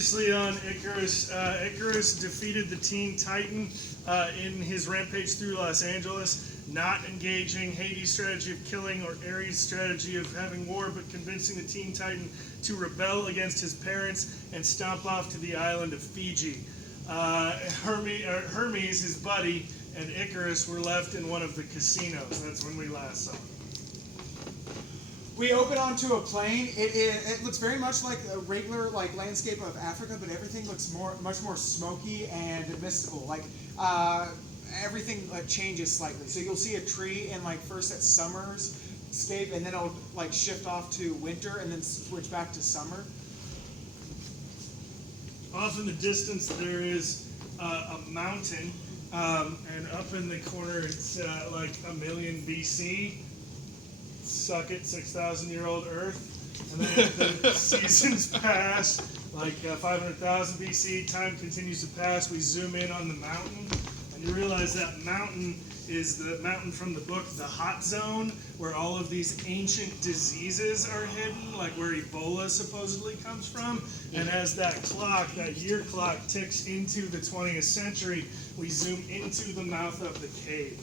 Previously on Icarus, Icarus defeated the Teen Titan in his rampage through Los Angeles, not engaging Hades' strategy of killing or Ares' strategy of having war, but convincing the Teen Titan to rebel against his parents and stomp off to the island of Fiji. Hermes, his buddy, and Icarus were left in one of the casinos. That's when we last saw them. We open onto a plain. It looks very much like a regular landscape of Africa, but everything looks much more smoky and mystical. Everything changes slightly. So you'll see a tree in first at summer's scape, and then it'll shift off to winter, and then switch back to summer. Off in the distance there is a mountain, and up in the corner it's like a million BC. Suck it, 6,000-year-old Earth. And then the seasons pass, 500,000 BC, time continues to pass. We zoom in on the mountain, and you realize that mountain is the mountain from the book The Hot Zone, where all of these ancient diseases are hidden, like where Ebola supposedly comes from. And as that year clock ticks into the 20th century, we zoom into the mouth of the cave.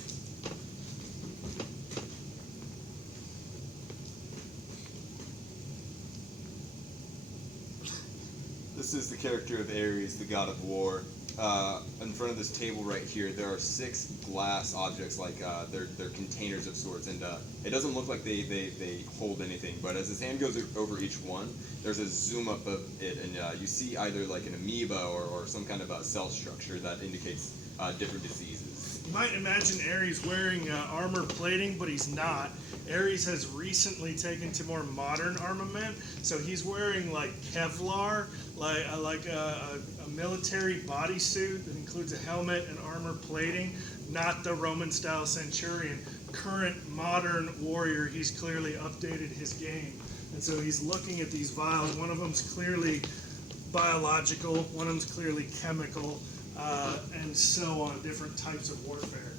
This is the character of Ares, the god of war. In front of this table right here, there are 6 glass objects, they're containers of sorts, and it doesn't look like they hold anything, but as his hand goes over each one, there's a zoom up of it, and you see either an amoeba or some kind of a cell structure that indicates different diseases. You might imagine Ares wearing armor plating, but he's not. Ares has recently taken to more modern armament, so he's wearing Kevlar, like a military bodysuit that includes a helmet and armor plating, not the Roman-style centurion. Current modern warrior, he's clearly updated his game. And so he's looking at these vials. One of them's clearly biological, one of them's clearly chemical, and so on, different types of warfare.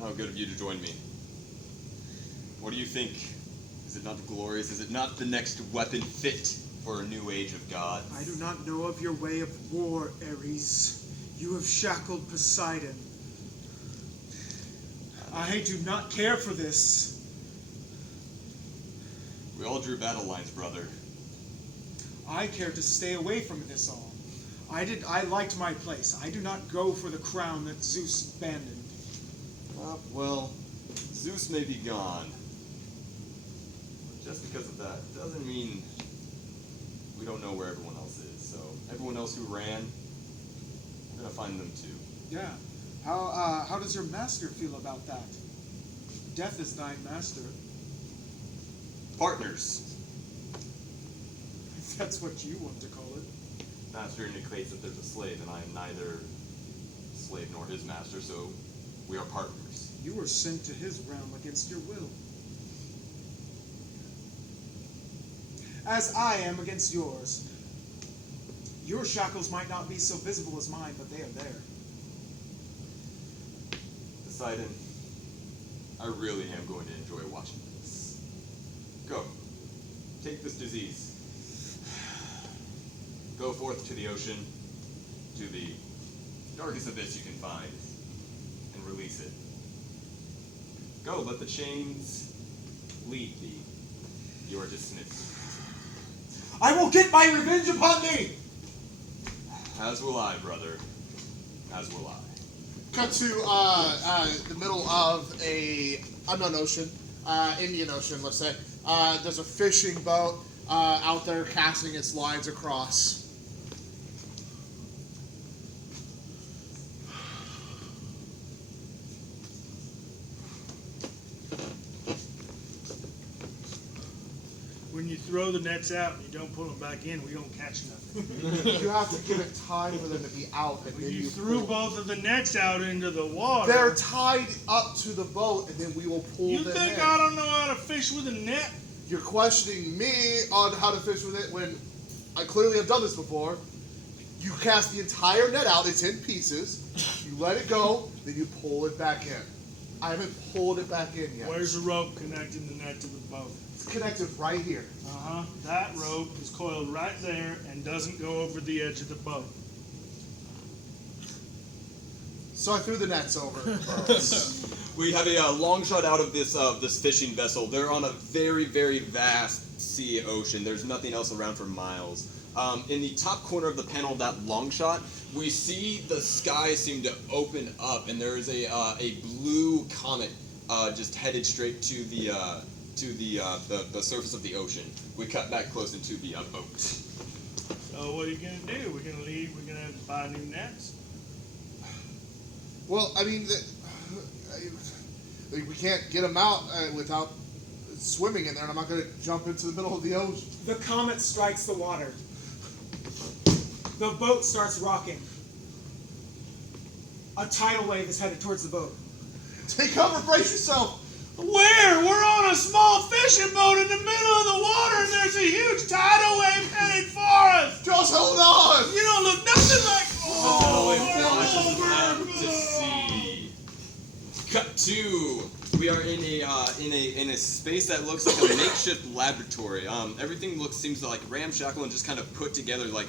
How good of you to join me. What do you think? Is it not glorious? Is it not the next weapon fit for a new age of gods? I do not know of your way of war, Ares. You have shackled Poseidon. I do not care for this. We all drew battle lines, brother. I care to stay away from this all. I liked my place. I do not go for the crown that Zeus abandoned. Well, Zeus may be gone. But just because of that doesn't mean we don't know where everyone else is. So everyone else who ran, we're going to find them too. Yeah. How does your master feel about that? Death is thy master. Partners. If that's what you want to call it. Master indicates that there's a slave, and I am neither slave nor his master, so we are partners. You were sent to his realm against your will. As I am against yours. Your shackles might not be so visible as mine, but they are there. Poseidon, I really am going to enjoy watching this. Go. Take this disease. Go forth to the ocean, to the darkest abyss you can find, and release it. Go, let the chains lead thee. You are dismissed. I will get my revenge upon thee! As will I, brother. As will I. Cut to the middle of a unknown ocean, Indian Ocean, let's say. There's a fishing boat out there casting its lines across. When you throw the nets out and you don't pull them back in, we don't catch nothing. You have to give it time for them to be out, and then You you threw pull. both of the nets out into the water. They're tied up to the boat, and then we will pull You them think in. I don't know how to fish with a net? You're questioning me on how to fish with it when I clearly have done this before. You cast the entire net out. It's in pieces. You let it go, then you pull it back in. I haven't pulled it back in yet. Where's the rope connecting the net to the boat? It's connected right here. That rope is coiled right there and doesn't go over the edge of the boat. So I threw the nets over. We have a long shot out of this fishing vessel. They're on a very, very vast sea ocean. There's nothing else around for miles. In the top corner of the panel of that long shot, we see the sky seem to open up, and there is a blue comet just headed straight to the surface of the ocean. We cut back close into the boat. So what are you gonna do? We're gonna leave. We're gonna buy new nets. Well, I mean, we can't get them out without swimming in there, and I'm not going to jump into the middle of the ocean. The comet strikes the water. The boat starts rocking. A tidal wave is headed towards the boat. Take cover, brace yourself. Where? We're on a small fishing boat in the middle of the water, and there's a huge tidal wave headed for us. Just hold on. You don't look nothing like. To sea. Cut to. We are in a space that looks like a makeshift laboratory. Everything seems like ramshackle and just kind of put together like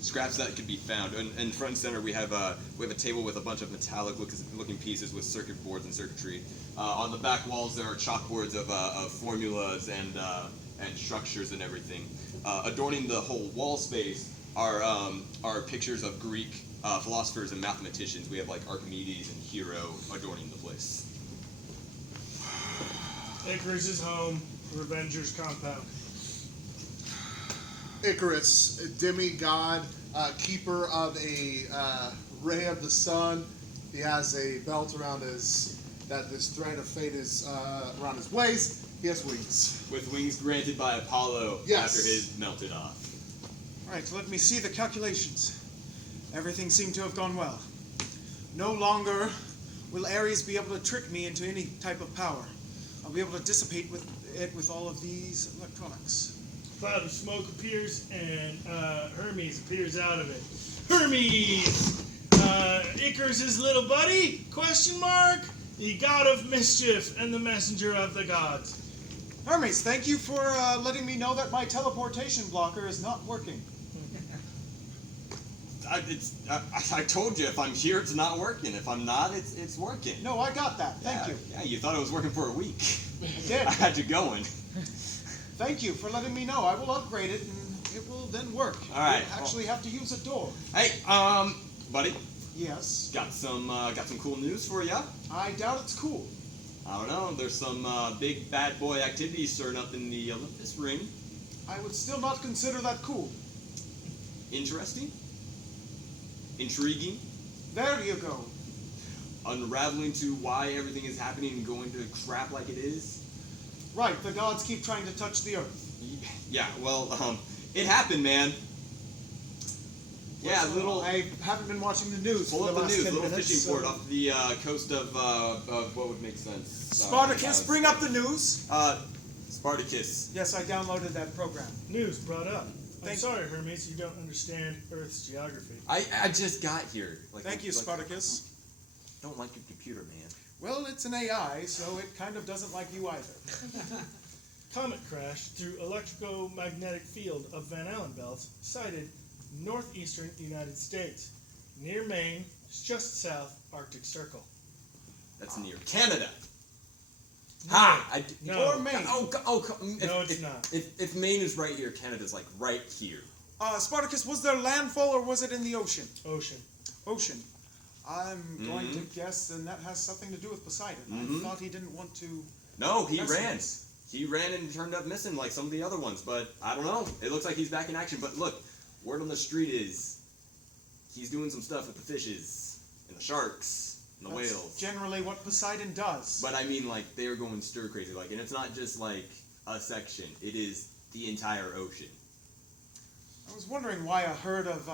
scraps that could be found. And in front and center we have a table with a bunch of metallic looking pieces with circuit boards and circuitry. On the back walls there are chalkboards of formulas and structures and everything. Adorning the whole wall space are pictures of Greek philosophers and mathematicians. We have like Archimedes and Hero adorning the place. Icarus' home, Revenger's compound. Icarus, a demigod, keeper of a ray of the sun. He has a belt around this thread of fate is around his waist. He has wings. With wings granted by Apollo Yes. after his melted off. Right, let me see the calculations. Everything seemed to have gone well. No longer will Ares be able to trick me into any type of power. I'll be able to dissipate with all of these electronics. A cloud of smoke appears, and Hermes appears out of it. Hermes! Icarus' little buddy? Question mark? The god of mischief and the messenger of the gods. Hermes, thank you for letting me know that my teleportation blocker is not working. I told you if I'm here, it's not working. If I'm not, it's working. No, I got that. Thank you. Yeah, you thought it was working for a week. I did. I had you going. Thank you for letting me know. I will upgrade it, and it will then work. All right. We'll actually have to use a door. Hey, buddy, Yes. got some cool news for you. I doubt it's cool. I don't know. There's some big bad boy activity stirring up in the Olympus ring. I would still not consider that cool. Interesting. Intriguing. There you go. Unraveling to why everything is happening and going to crap like it is. Right, the gods keep trying to touch the earth. Yeah, well, it happened, man. Yeah, little. I haven't been watching the news Pull for up the the last news. 10 Little minutes. fishing port so- off the coast of what would make sense. Spartacus, bring up the news. Spartacus. Yes, I downloaded that program. News brought up. I'm Thank- sorry, Hermes, you don't understand Earth's geography. I just got here. Thank you, Spartacus. Don't like your computer, man. Well, it's an AI, so it kind of doesn't like you either. Comet crash through electromagnetic field of Van Allen belts sighted northeastern United States. Near Maine, just south Arctic Circle. That's near Canada. No, Ha! no. Or Maine. No, it's not. If Maine is right here, Canada's like right here. Spartacus, was there landfall or was it in the ocean? Ocean. Ocean. I'm going to guess then that has something to do with Poseidon. I thought he didn't want to... No, he That's ran. nice. He ran and turned up missing like some of the other ones, but I don't know. It looks like he's back in action. But look, word on the street is he's doing some stuff with the fishes and the sharks and the That's whales. generally what Poseidon does. But I mean, like, they are going stir crazy. Like, and it's not just like a section. It is the entire ocean. I was wondering why a herd of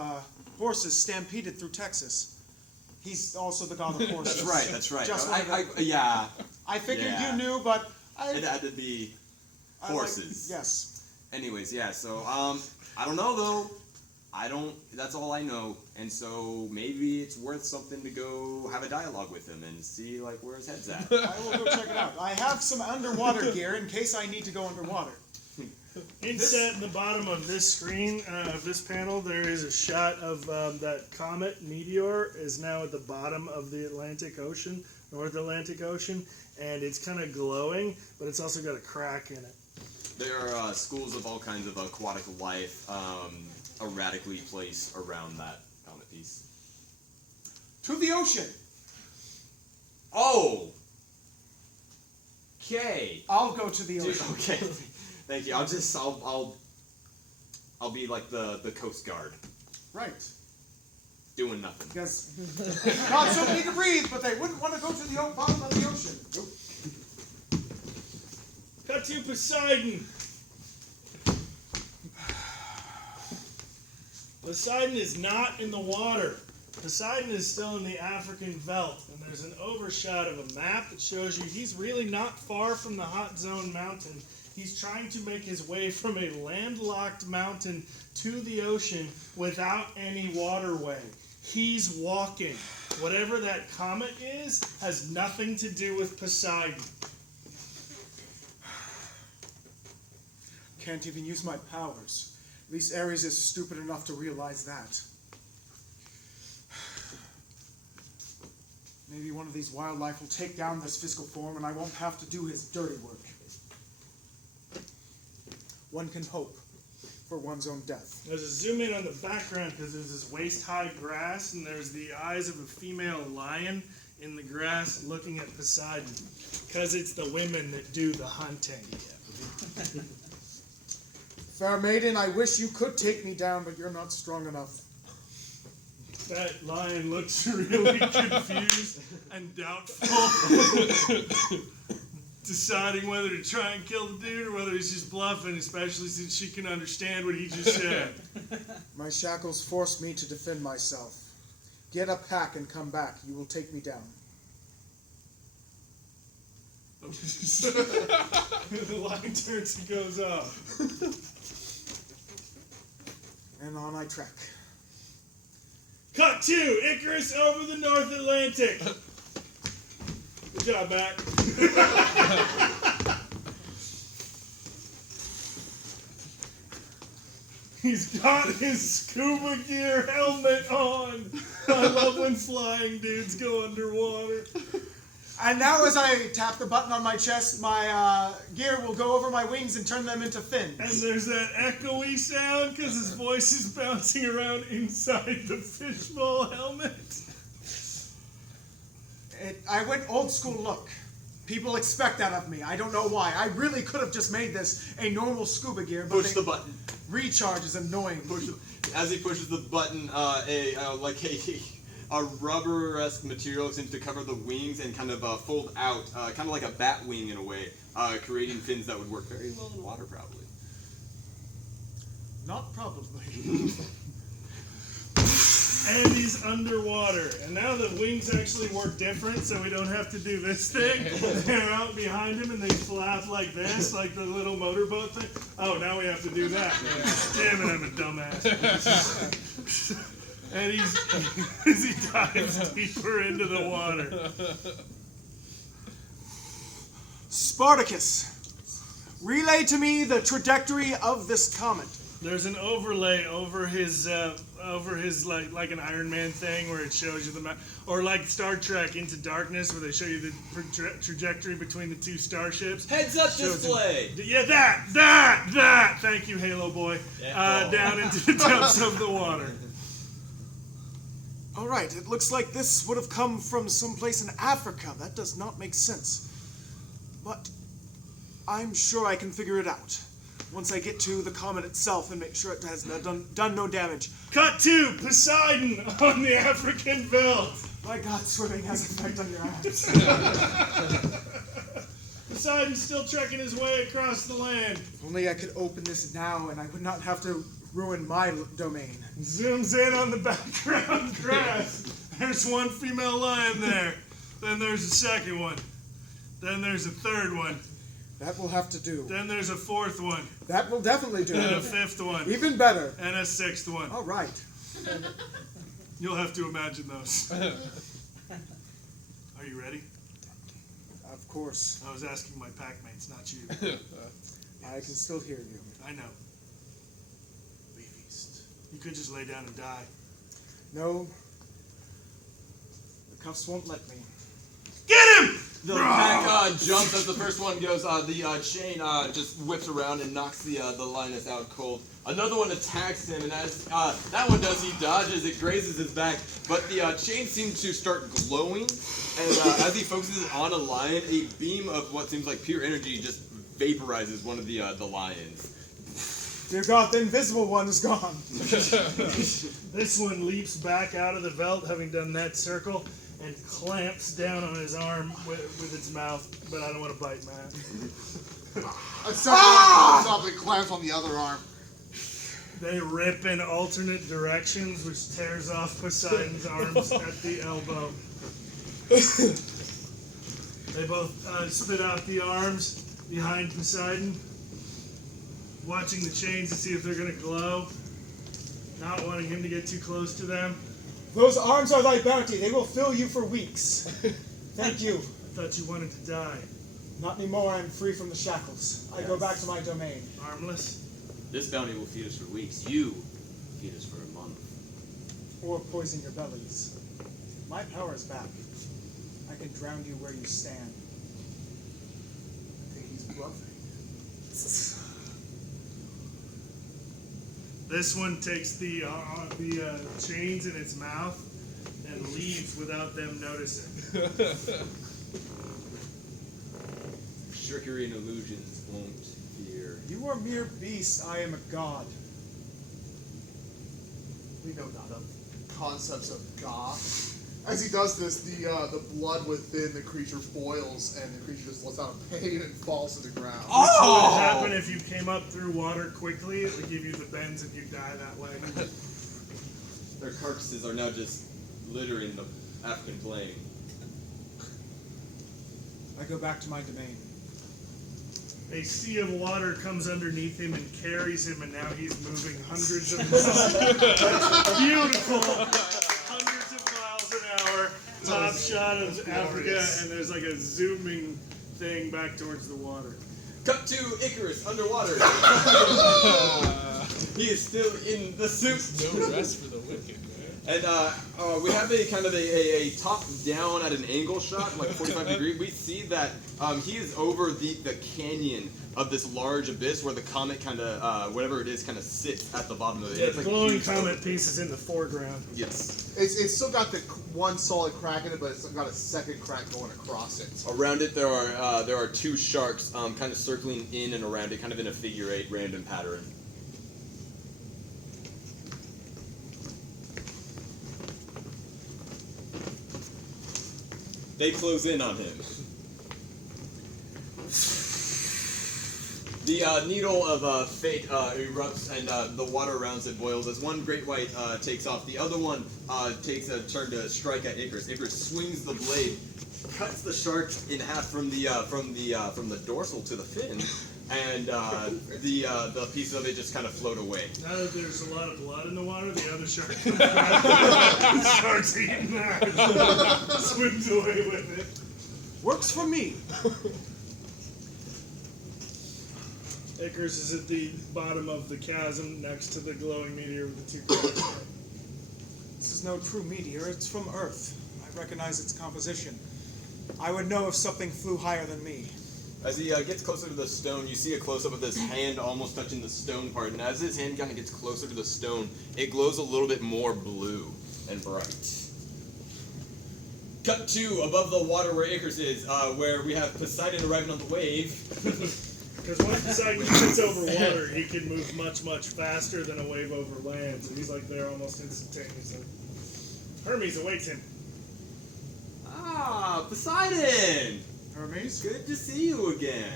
horses stampeded through Texas. He's also the god of horses. That's right. Just Yeah, I figured Yeah. you knew, but it had to be I like- horses. yes. Anyways, yeah. So I don't know though. That's all I know. And so maybe it's worth something to go have a dialogue with him and see like where his head's at. I will go check it out. I have some underwater gear in case I need to go underwater. Inset in the bottom of this screen, of this panel, there is a shot of that comet meteor is now at the bottom of the Atlantic Ocean, North Atlantic Ocean, and it's kind of glowing, but it's also got a crack in it. There are schools of all kinds of aquatic life erratically placed around that comet piece. To the ocean. Oh! Okay. I'll go to the ocean. Okay. Thank you. I'll be like the Coast Guard, Right. doing nothing. Because gods don't need to breathe, but they wouldn't want to go to the bottom of the ocean. Nope. Cut to Poseidon. Poseidon is not in the water. Poseidon is still in the African veldt, and there's an overshot of a map that shows you he's really not far from the hot zone mountain. He's trying to make his way from a landlocked mountain to the ocean without any waterway. He's walking. Whatever that comet is has nothing to do with Poseidon. Can't even use my powers. At least Ares is stupid enough to realize that. Maybe one of these wildlife will take down this physical form and I won't have to do his dirty work. One can hope for one's own death. There's a zoom in on the background because there's this waist-high grass and there's the eyes of a female lion in the grass looking at Poseidon. Because it's the women that do the hunting. Fair maiden, I wish you could take me down, but you're not strong enough. That lion looks really confused and doubtful. Deciding whether to try and kill the dude or whether he's just bluffing, especially since she can understand what he just said. My shackles force me to defend myself. Get a pack and come back. You will take me down. The lion turns and goes off. And on I trek. Cut 2, Icarus over the North Atlantic. Good job, Matt. He's got his scuba gear helmet on. I love when flying dudes go underwater. And now as I tap the button on my chest, my gear will go over my wings and turn them into fins. And there's that echoey sound because his voice is bouncing around inside the fishbowl helmet. I went old school look. People expect that of me. I don't know why. I really could have just made this a normal scuba gear, but Push the button. recharge is annoying. As he pushes the button, a rubber-esque material seems to cover the wings and kind of fold out, kind of like a bat wing in a way, creating fins that would work very well in water, probably. Not probably. And he's underwater. And now the wings actually work different, so we don't have to do this thing. They're out behind him and they flap like this, like the little motorboat thing. Oh, now we have to do that. Damn it, I'm a dumbass. And as he dives deeper into the water. Spartacus, relay to me the trajectory of this comet. There's an overlay over his like an Iron Man thing where it shows you the map, or like Star Trek Into Darkness where they show you the trajectory between the two starships. Heads up display. Yeah, that. Thank you, Halo boy. Yeah, Down into the depths of the water. All right, it looks like this would have come from someplace in Africa. That does not make sense. But I'm sure I can figure it out once I get to the comet itself and make sure it has done no damage. Cut 2, Poseidon on the African veldt. My God, swimming has an effect on your eyes. Poseidon's still trekking his way across the land. If only I could open this now and I would not have to ruin my domain. Zooms in on the background grass. There's one female lion there. Then there's a second one. Then there's a third one. That will have to do. Then there's a fourth one, That will definitely do. and a fifth one, Even better. and a sixth one. All right. You'll have to imagine those. Are you ready? Of course. I was asking my pack mates, not you. I can still hear you. I know. Leave east. You could just lay down and die. No. The cuffs won't let me. Get him! The pack jumps as the first one goes. The chain just whips around and knocks the lioness out cold. Another one attacks him, and as that one does, he dodges. It grazes his back, but the chain seems to start glowing. And as he focuses on a lion, a beam of what seems like pure energy just vaporizes one of the lions. Dear God, the invisible one is gone. This one leaps back out of the veld, having done that circle, and clamps down on his arm with its mouth. But I don't want to bite, man. Something clamps on the other arm. They rip in alternate directions, which tears off Poseidon's arms at the elbow. They both spit out the arms behind Poseidon, watching the chains to see if they're going to glow, not wanting him to get too close to them. Those arms are thy bounty. They will fill you for weeks. Thank you. I thought you wanted to die. Not anymore. I'm free from the shackles. I go back to my domain. Armless? This bounty will feed us for weeks. You feed us for a month. Or poison your bellies. My power is back. I can drown you where you stand. I think he's bluffing. This one takes the chains in its mouth and leaves without them noticing. Trickery and illusions won't fear. You are mere beasts. I am a god. We know not of concepts of God. As he does this, the blood within the creature boils, and the creature just lets out a pain and falls to the ground. Which would happen if you came up through water quickly. It would give you the bends and you die that way. Their carcasses are now just littering the African plain. I go back to my domain. A sea of water comes underneath him and carries him, and now he's moving hundreds of miles. Beautiful! Hundreds of miles an hour. Top shot of Africa, and there's like a zooming thing back towards the water. Cut to Icarus underwater. He is still in the suit. No rest for the wicked, man. And we have a kind of a top down at an angle shot, like 45 degree. We see that he is over the canyon of this large abyss where the comet kind of, whatever it is, kind of sits at the bottom of it. Yeah, It's the like a glowing huge comet piece is in the foreground. Yes. It's still got the one solid crack in it, but it's got a second crack going across it. Around it, there are two sharks kind of circling in and around it, kind of in a figure eight random pattern. They close in on him. The needle of fate erupts, and the water around it boils as one great white takes off. The other one takes a turn to strike at Icarus. Icarus swings the blade, cuts the shark in half from the dorsal to the fin, and the pieces of it just kind of float away. Now that there's a lot of blood in the water, the other shark comes back and starts eating that. Swims away with it. Works for me. Icarus is at the bottom of the chasm next to the glowing meteor with the two cracks. This is no true meteor. It's from Earth. I recognize its composition. I would know if something flew higher than me. As he gets closer to the stone, you see a close-up of his hand almost touching the stone part, and as his hand kind of gets closer to the stone, it glows a little bit more blue and bright. Cut to above the water where Icarus is, where we have Poseidon arriving on the wave. Because once Poseidon gets over water, he can move much, much faster than a wave over land. So he's like there almost instantaneously. Hermes awaits him. Ah, Poseidon! Hermes? Good to see you again.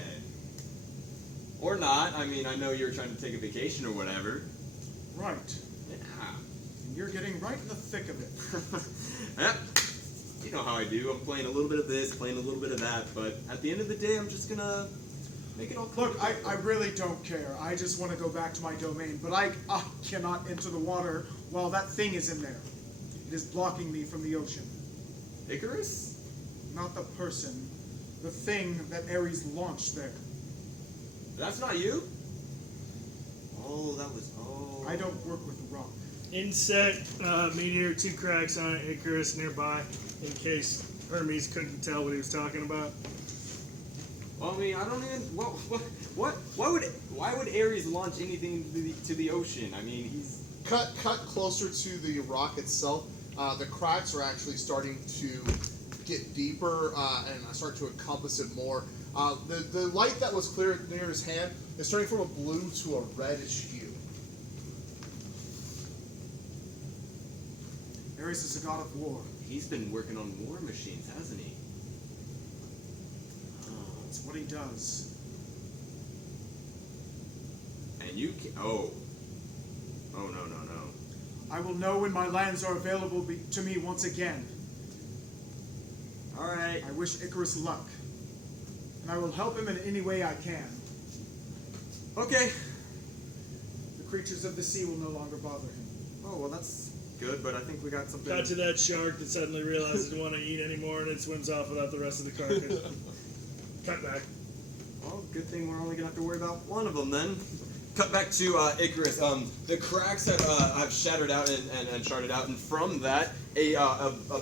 Or not. I mean, I know you're trying to take a vacation or whatever. Right. Yeah. And you're getting right in the thick of it. Yep. You know how I do. I'm playing a little bit of this, playing a little bit of that, but at the end of the day, I'm just gonna Make it all come Look, together. I really don't care. I just want to go back to my domain, but I cannot enter the water while that thing is in there. It is blocking me from the ocean. Icarus? Not the person, the thing that Ares launched there. That's not you? Oh, that was. Oh. I don't work with rock. Insect, meteor, 2 cracks on it, Icarus nearby, in case Hermes couldn't tell what he was talking about. Well, I mean, I don't even. Why would Ares launch anything to the ocean? I mean, he's. Cut closer to the rock itself. The cracks are actually starting to get deeper and start to encompass it more. The light that was clear near his hand is turning from a blue to a reddish hue. Ares is a god of war. He's been working on war machines, hasn't he? It's what he does. And you can. Oh. Oh, no. I will know when my lands are available to me once again. Alright. I wish Icarus luck. And I will help him in any way I can. Okay. The creatures of the sea will no longer bother him. Oh, well, that's good, but I think we got something. Got to that shark that suddenly realizes it doesn't want to eat anymore and it swims off without the rest of the carcass. Cut back. Well, good thing we're only gonna have to worry about one of them then. Cut back to Icarus. The cracks have shattered out and sharded out, and from that, a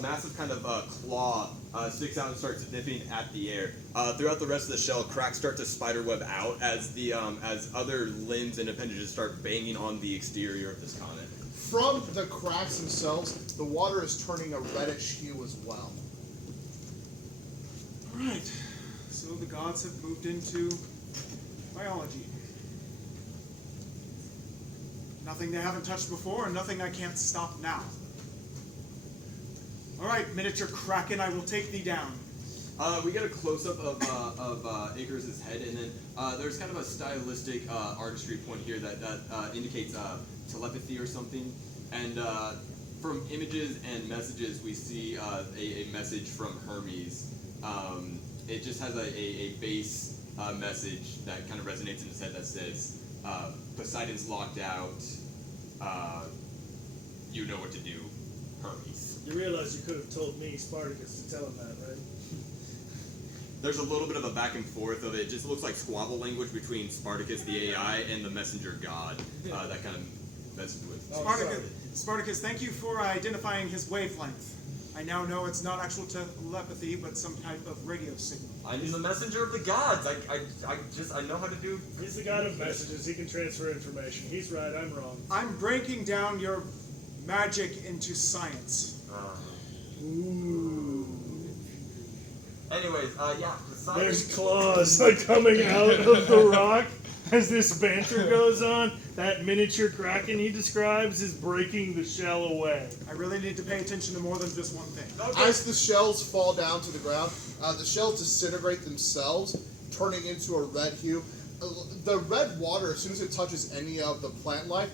massive kind of claw sticks out and starts nipping at the air. Throughout the rest of the shell, cracks start to spiderweb out as the as other limbs and appendages start banging on the exterior of this comet. From the cracks themselves, the water is turning a reddish hue as well. Alright. So the gods have moved into biology. Nothing they haven't touched before, and nothing I can't stop now. Alright, miniature kraken, I will take thee down. We get a close-up of Icarus's head, and then there's kind of a stylistic artistry point here that indicates telepathy or something. And from images and messages, we see a message from Hermes. It just has a base message that kind of resonates in his head that says, Poseidon's locked out, you know what to do, Hermes. You realize you could have told me, Spartacus, to tell him that, right? There's a little bit of a back and forth of it. It just looks like squabble language between Spartacus, the AI, and the messenger god that kind of messes with. Spartacus, thank you for identifying his wavelength. I now know it's not actual telepathy, but some type of radio signal. I'm the messenger of the gods. I know how to do. He's the god of messages. He can transfer information. He's right. I'm wrong. I'm breaking down your magic into science. Ooh. Anyways, yeah. Poseidon. There's claws like coming out of the rock as this banter goes on. That miniature kraken he describes is breaking the shell away. I really need to pay attention to more than just one thing. Okay. As the shells fall down to the ground, the shells disintegrate themselves, turning into a red hue. The red water, as soon as it touches any of the plant life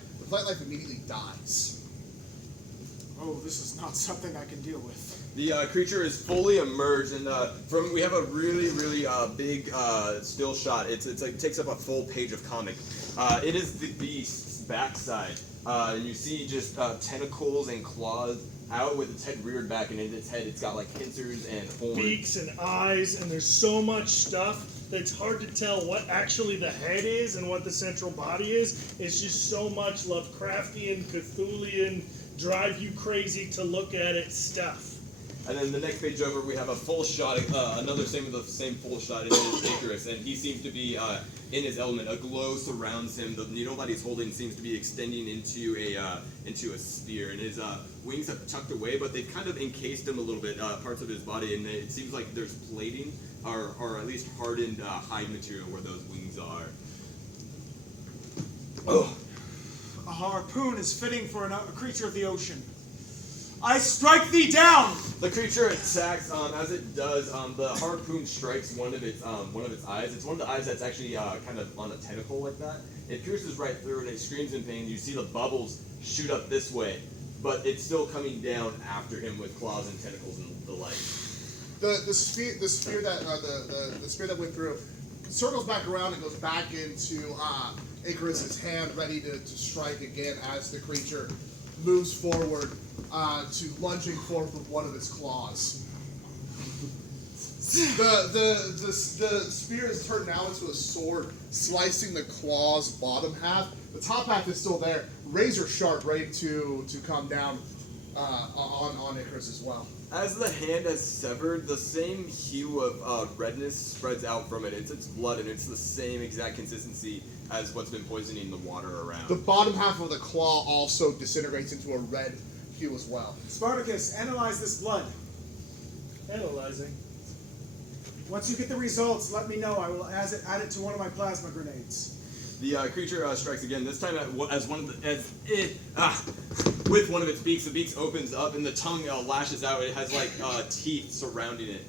immediately dies. Oh, this is not something I can deal with. The creature is fully emerged, and we have a really big still shot. It takes up a full page of comic. It is the beast's backside. You see just tentacles and claws out with its head reared back, and in its head it's got like pincers and horns. Beaks and eyes, and there's so much stuff that it's hard to tell what actually the head is and what the central body is. It's just so much Lovecraftian, Cthulhian, drive you crazy to look at it stuff. And then the next page over, we have a full shot, another same full shot. It is Icarus, and he seems to be in his element. A glow surrounds him. The needle that he's holding seems to be extending into a sphere, and his wings have tucked away, but they've kind of encased him a little bit, parts of his body, and it seems like there's plating, or at least hardened hide material where those wings are. Oh. A harpoon is fitting for a creature of the ocean. I strike thee down! The creature attacks. As it does, the harpoon strikes one of its eyes. It's one of the eyes that's actually kind of on a tentacle like that. It pierces right through, and it screams in pain. You see the bubbles shoot up this way, but it's still coming down after him with claws and tentacles and the like. The spear that the spear that went through circles back around and goes back into Icarus's hand, ready to strike again as the creature moves forward to lunging forth with one of its claws. The spear is turned now into a sword, slicing the claw's bottom half. The top half is still there, razor sharp, ready to come down on Icarus as well. As the hand has severed, the same hue of redness spreads out from it. It's blood, and it's the same exact consistency as what's been poisoning the water around. The bottom half of the claw also disintegrates into a red hue as well. Spartacus, analyze this blood. Analyzing. Once you get the results, let me know. I will add it to one of my plasma grenades. The creature strikes again. This time as one of the with one of its beaks. The beak opens up and the tongue lashes out. It has like teeth surrounding it.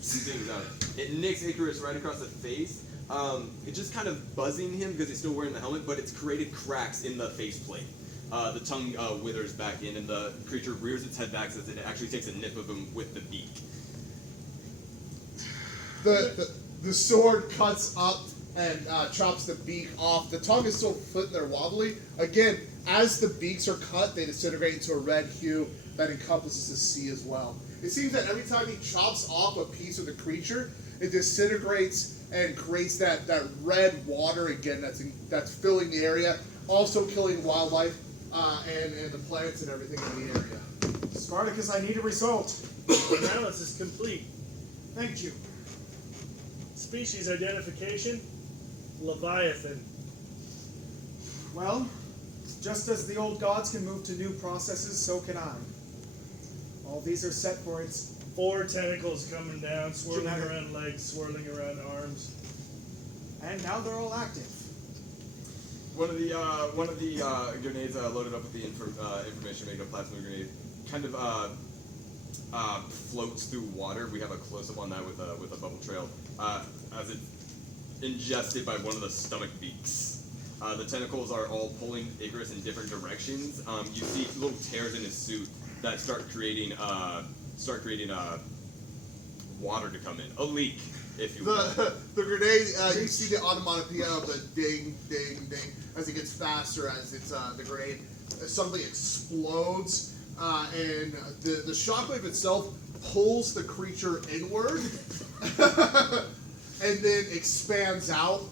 Things out. It nicks Icarus right across the face. It's just kind of buzzing him because he's still wearing the helmet, but it's created cracks in the faceplate. The tongue withers back in, and the creature rears its head back as it actually takes a nip of him with the beak. The sword cuts up and chops the beak off. The tongue is still sitting there wobbly. Again, as the beaks are cut, they disintegrate into a red hue that encompasses the sea as well. It seems that every time he chops off a piece of the creature, it disintegrates and creates that red water again that's filling the area, also killing wildlife and the plants and everything in the area. Spartacus, I need a result. Analysis complete. Thank you. Species identification, Leviathan. Well, just as the old gods can move to new processes, so can I. All these are set for its 4 tentacles coming down, swirling Genetic. around legs, swirling around arms. and now they're all active. One of the grenades loaded up with the information made a plasma grenade kind of floats through water. We have a close up on that with a bubble trail as it's ingested by one of the stomach beaks. The tentacles are all pulling Icarus in different directions. You see little tears in his suit that start creating water to come in, a leak, if you will. The grenade, you see the onomatopoeia of the ding, ding, ding as it gets faster as it's the grenade suddenly explodes, and the shockwave itself pulls the creature inward and then expands out,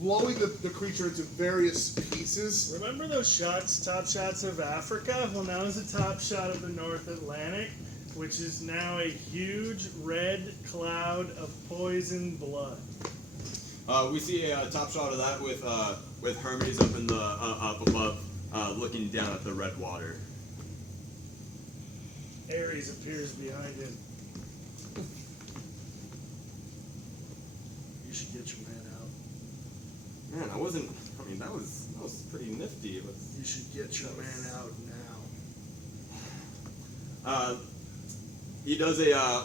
blowing the creature into various pieces. Remember those top shots of Africa? Well, now is a top shot of the North Atlantic, which is now a huge red cloud of poison blood. We see a top shot of that with Hermes up in the up above, looking down at the red water. Ares appears behind him. You should get your man out. Man, that was pretty nifty. You should get your man out now. He does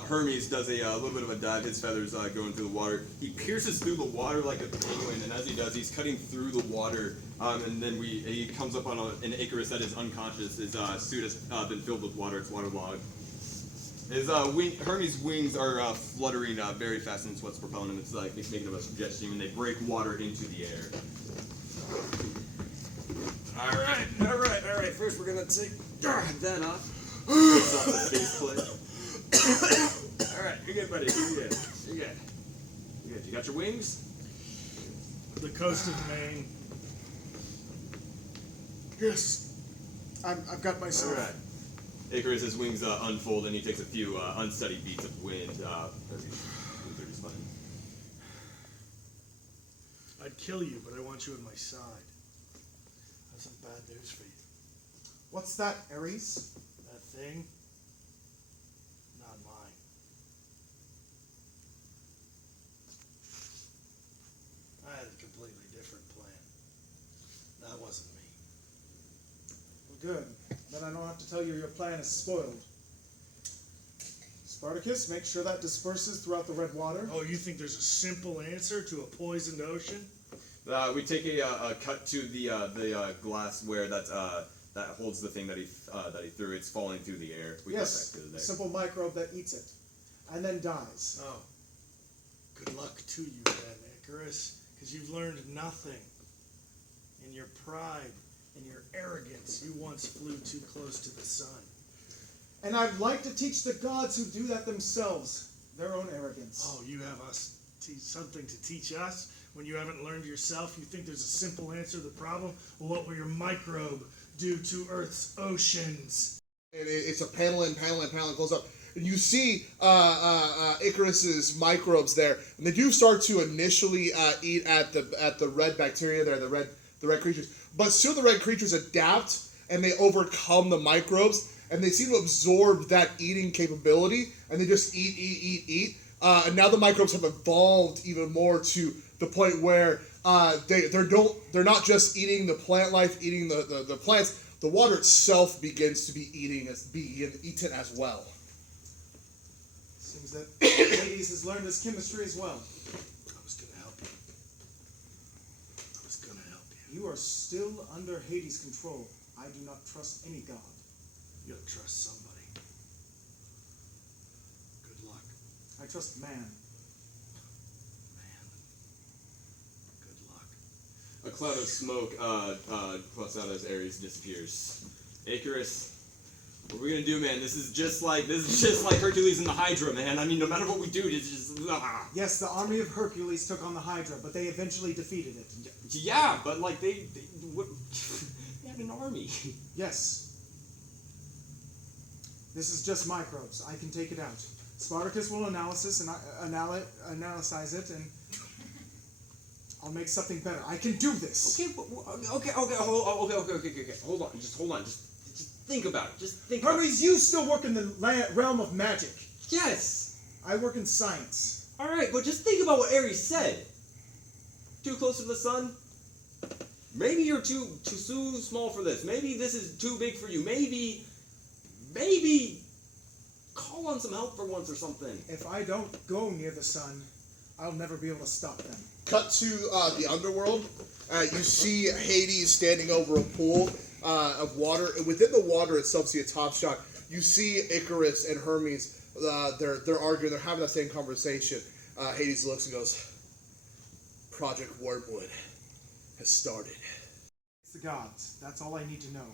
Hermes does a little bit of a dive. His feathers going through the water. He pierces through the water like a penguin, and as he does, he's cutting through the water. And then he comes up on an Icarus that is unconscious. His suit has been filled with water. It's waterlogged. His Hermes' wings are fluttering very fast, and it's what's propelling him. It's like he's making a jet stream, and they break water into the air. All right. First, we're gonna take that off. It's off the faceplate. All right, you're good, buddy. You're good. You got your wings? The coast of Maine. Yes, I've got myself. All right. Icarus's wings unfold, and he takes a few unsteady beats of wind. 30 spun. I'd kill you, but I want you at my side. I have some bad news for you. What's that, Ares? That thing, not mine. I had a completely different plan. That wasn't me. Well, good. Then I don't have to tell you your plan is spoiled. Spartacus, make sure that disperses throughout the red water. Oh, you think there's a simple answer to a poisoned ocean? We take a cut to the glassware that holds the thing that he threw. It's falling through the air. We Yes, cut back to a there. simple microbe that eats it and then dies. Oh. Good luck to you then, Icarus, because you've learned nothing. In your pride and your arrogance, you once flew too close to the sun. And I'd like to teach the gods who do that themselves their own arrogance. Oh, you have us something to teach us when you haven't learned yourself? You think there's a simple answer to the problem? Well, what will your microbe do to Earth's oceans? And it's a panel in, close up. And you see Icarus's microbes there, and they do start to initially eat at the red bacteria there, the red creatures. But soon the red creatures adapt and they overcome the microbes, and they seem to absorb that eating capability, and they just eat. And now the microbes have evolved even more to the point where they're not just eating the plant life, eating the plants. The water itself begins to be eaten as well. Seems that Hades has learned his chemistry as well. I was going to help you. You are still under Hades' control. I do not trust any god. You gotta trust somebody. Good luck, I trust man. man. Good luck. A cloud of smoke puffs out as Ares disappears. Icarus, what are we gonna do, man? This is just like Hercules and the Hydra, man. I mean, no matter what we do, it's just Yes, the army of Hercules took on the Hydra, but they eventually defeated it. Yeah, but like they had an army. Yes. This is just microbes. I can take it out. Spartacus will analyze it, and I'll make something better. I can do this. Okay. Hold on. Just think about it. Just think. Hermes, you still work in the realm of magic. Yes. I work in science. All right, but just think about what Ares said. Too close to the sun. Maybe you're too small for this. Maybe this is too big for you. Maybe call on some help for once or something. If I don't go near the sun, I'll never be able to stop them. Cut to the underworld. You see Hades standing over a pool of water. And within the water itself, see a top shot. You see Icarus and Hermes. They're arguing. They're having that same conversation. Hades looks and goes, "Project Wormwood has started." It's the gods. That's all I need to know.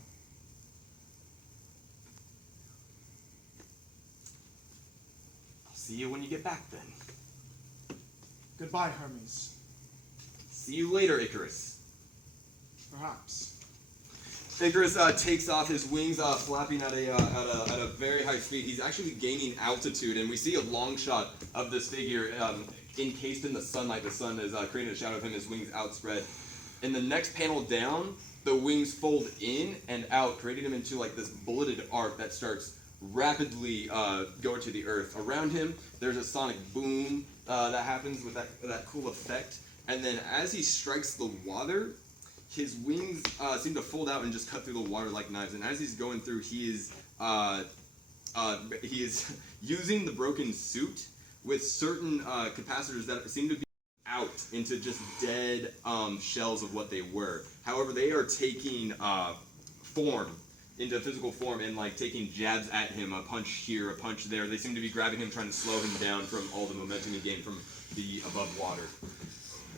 I'll see you when you get back then. Goodbye, Hermes. See you later, Icarus. Perhaps. Icarus takes off his wings, flapping at a very high speed. He's actually gaining altitude, and we see a long shot of this figure encased in the sunlight. The sun is creating a shadow of him, his wings outspread. In the next panel down, the wings fold in and out, creating him into like this bulleted arc that starts rapidly going to the earth. Around him, there's a sonic boom that happens with that cool effect. And then as he strikes the water, his wings seem to fold out and just cut through the water like knives. And as he's going through, he is using the broken suit with certain capacitors that seem to be out into just dead shells of what they were. However, they are taking form into physical form and like taking jabs at him, a punch here, a punch there. They seem to be grabbing him, trying to slow him down from all the momentum he gained from the above water.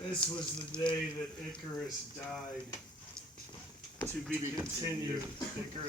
This was the day that Icarus died. To be continued. Icarus